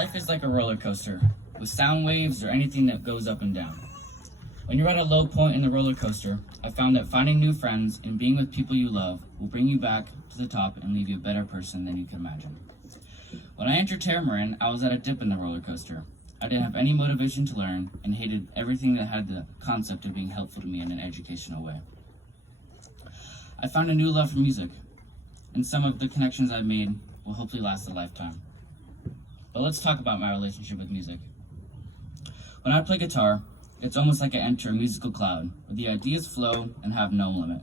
Life is like a roller coaster, with sound waves or anything that goes up and down. When you're at a low point in the roller coaster, I found that finding new friends and being with people you love will bring you back to the top and leave you a better person than you can imagine. When I entered Tamarind, I was at a dip in the roller coaster. I didn't have any motivation to learn and hated everything that had the concept of being helpful to me in an educational way. I found a new love for music, and some of the connections I've made will hopefully last a lifetime. But let's talk about my relationship with music. When I play guitar, it's almost like I enter a musical cloud, where the ideas flow and have no limit.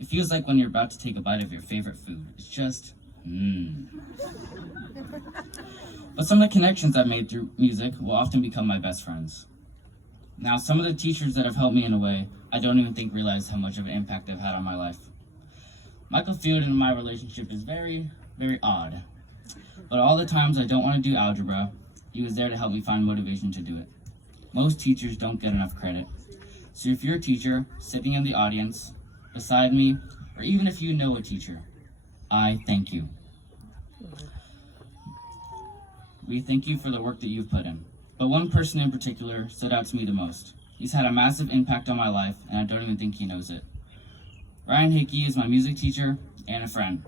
It feels like when you're about to take a bite of your favorite food. It's just, But some of the connections I've made through music will often become my best friends. Now, some of the teachers that have helped me in a way I don't even think realize how much of an impact they've had on my life. Michael Field and my relationship is very, very odd. But all the times I don't want to do algebra, he was there to help me find motivation to do it. Most teachers don't get enough credit. So if you're a teacher sitting in the audience, beside me, or even if you know a teacher, I thank you. We thank you for the work that you've put in. But one person in particular stood out to me the most. He's had a massive impact on my life, and I don't even think he knows it. Ryan Hickey is my music teacher and a friend.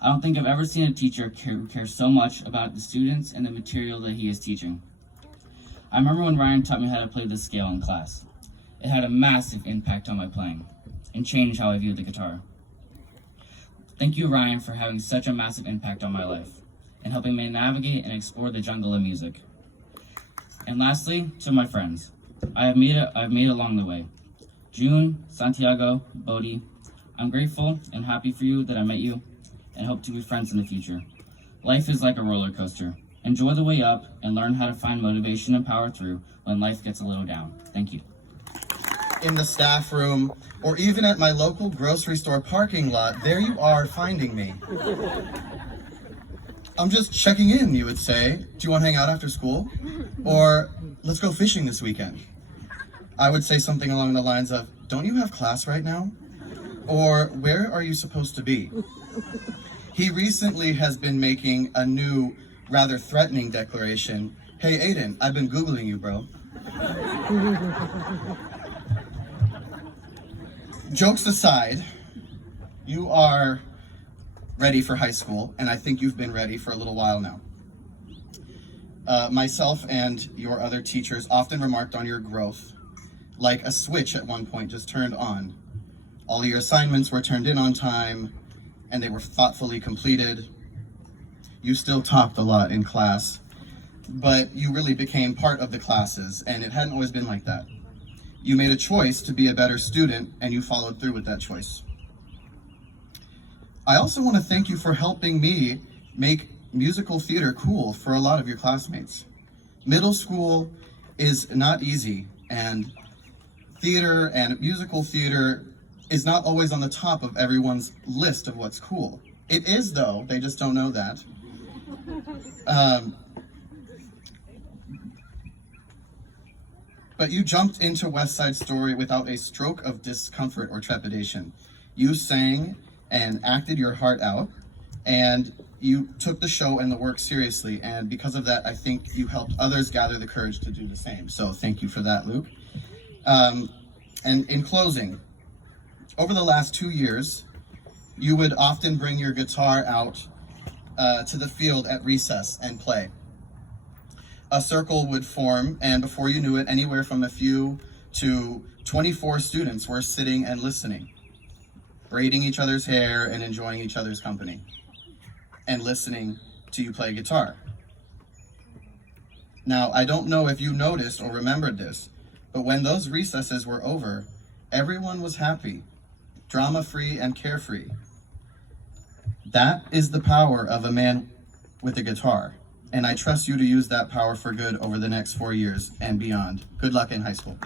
I don't think I've ever seen a teacher care so much about the students and the material that he is teaching. I remember when Ryan taught me how to play the scale in class. It had a massive impact on my playing and changed how I viewed the guitar. Thank you, Ryan, for having such a massive impact on my life and helping me navigate and explore the jungle of music. And lastly, to my friends, I've made along the way. June, Santiago, Bodhi, I'm grateful and happy for you that I met you and hope to be friends in the future. Life is like a roller coaster. Enjoy the way up and learn how to find motivation and power through when life gets a little down. Thank you. In the staff room, or even at my local grocery store parking lot, there you are finding me. I'm just checking in, you would say. Do you want to hang out after school? Or let's go fishing this weekend. I would say something along the lines of, don't you have class right now? Or where are you supposed to be? He recently has been making a new, rather threatening declaration. Hey Aiden, I've been Googling you, bro. Jokes aside, you are ready for high school, and I think you've been ready for a little while now. Myself and your other teachers often remarked on your growth, like a switch at one point just turned on. All of your assignments were turned in on time, and they were thoughtfully completed. You still talked a lot in class, but you really became part of the classes, and it hadn't always been like that. You made a choice to be a better student, and you followed through with that choice. I also want to thank you for helping me make musical theater cool for a lot of your classmates. Middle school is not easy, and theater and musical theater is not always on the top of everyone's list of what's cool. It is, though, they just don't know that. But you jumped into West Side Story without a stroke of discomfort or trepidation. You sang and acted your heart out, and you took the show and the work seriously, and because of that, I think you helped others gather the courage to do the same. So thank you for that, Luke. And in closing, over the last 2 years, you would often bring your guitar out to the field at recess and play. A circle would form, and before you knew it, anywhere from a few to 24 students were sitting and listening, braiding each other's hair and enjoying each other's company, and listening to you play guitar. Now, I don't know if you noticed or remembered this, but when those recesses were over, everyone was happy, drama-free and carefree. That is the power of a man with a guitar, and I trust you to use that power for good over the next 4 years and beyond. Good luck in high school.